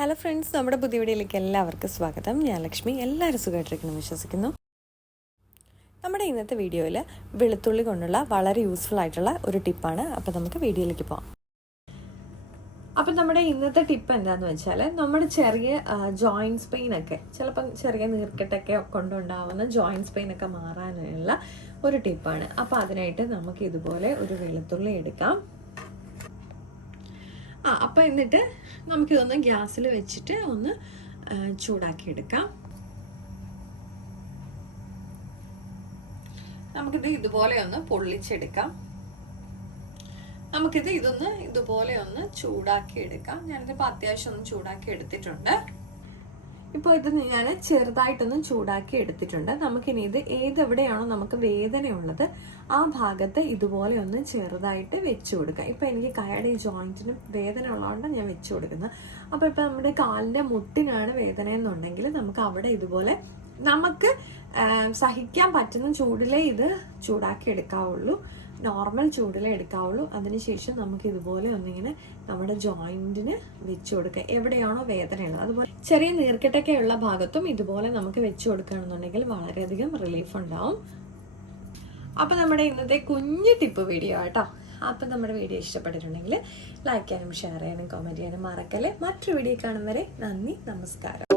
Hello friends, നമ്മുടെ പുതിയ വീഡിയോയിലേക്ക് എല്ലാവർക്കും സ്വാഗതം. ഞാൻ ലക്ഷ്മി. എല്ലാവരും സുഖമായിട്ടിരിക്കുന്നു വിശ്വസിക്കുന്നു. നമ്മുടെ ഇന്നത്തെ വീഡിയോയിൽ വെളുത്തുള്ളി കൊണ്ടുള്ള വളരെ യൂസ്ഫുൾ ആയിട്ടുള്ള ഒരു ടിപ്പാണ്. അപ്പോൾ നമുക്ക് വീഡിയോയിലേക്ക് പോകാം. അപ്പം നമ്മുടെ ഇന്നത്തെ ടിപ്പ് എന്താണെന്ന് വെച്ചാൽ, നമ്മുടെ ചെറിയ ജോയിൻറ്റ്സ് പെയിനൊക്കെ, ചിലപ്പം ചെറിയ നീർക്കെട്ടൊക്കെ കൊണ്ടുണ്ടാവുന്ന ജോയിൻറ്റ്സ് പെയിനൊക്കെ മാറാനുള്ള ഒരു ടിപ്പാണ്. അപ്പോൾ അതിനായിട്ട് നമുക്ക് ഇതുപോലെ ഒരു വെളുത്തുള്ളി എടുക്കാം. അപ്പം എന്നിട്ട് നമുക്കിതൊന്ന് ഗ്യാസിൽ വെച്ചിട്ട് ഒന്ന് ചൂടാക്കി എടുക്കാം. നമുക്കിത് ഇതുപോലെ ഒന്ന് പൊള്ളിച്ചെടുക്കാം. ഇതൊന്ന് ഇതുപോലെ ഒന്ന് ചൂടാക്കി എടുക്കാം. ഞാനിതിപ്പോൾ അത്യാവശ്യം ഒന്ന് ചൂടാക്കി എടുത്തിട്ടുണ്ട്. ഇപ്പോൾ ഇത് ഞാൻ ചെറുതായിട്ടൊന്ന് ചൂടാക്കി എടുത്തിട്ടുണ്ട്. നമുക്കിനി ഇത് എവിടെയാണോ നമുക്ക് വേദനയുള്ളത് ആ ഭാഗത്ത് ഇതുപോലെ ഒന്ന് ചെറുതായിട്ട് വെച്ച് കൊടുക്കാം. ഇപ്പം എനിക്ക് കൈയുടെ ഈ ജോയിൻറ്റിന് വേദന ഉള്ളതുകൊണ്ട് ഞാൻ വെച്ച് കൊടുക്കുന്നത്. അപ്പോൾ ഇപ്പം നമ്മുടെ കാലിൻ്റെ മുട്ടിനാണ് വേദന എന്നുണ്ടെങ്കിൽ നമുക്ക് അവിടെ ഇതുപോലെ നമുക്ക് സഹിക്കാൻ പറ്റുന്ന ചൂടിലേ ഇത് ചൂടാക്കി എടുക്കാവുള്ളൂ. നോർമൽ ചൂടിലേ എടുക്കാവുള്ളൂ. അതിനുശേഷം നമുക്ക് ഇതുപോലെ ഒന്നിങ്ങനെ നമ്മുടെ ജോയിൻറ്റിന് വെച്ച് കൊടുക്കുക, എവിടെയാണോ വേദനയുള്ളത്. അതുപോലെ ചെറിയ നീർക്കെട്ടൊക്കെ ഉള്ള ഭാഗത്തും ഇതുപോലെ നമുക്ക് വെച്ച് കൊടുക്കുകയാണെന്നുണ്ടെങ്കിൽ വളരെയധികം റിലീഫ് ഉണ്ടാവും. അപ്പം നമ്മുടെ ഇന്നത്തെ കുഞ്ഞു ടിപ്പ് വീഡിയോ ആട്ടോ. അപ്പം നമ്മുടെ വീഡിയോ ഇഷ്ടപ്പെട്ടിട്ടുണ്ടെങ്കിൽ ലൈക്ക് ചെയ്യാനും ഷെയർ ചെയ്യാനും കമൻറ്റ് ചെയ്യാനും മറക്കല്ലേ. മറ്റൊരു വീഡിയോ കാണും വരെ നന്ദി, നമസ്കാരം.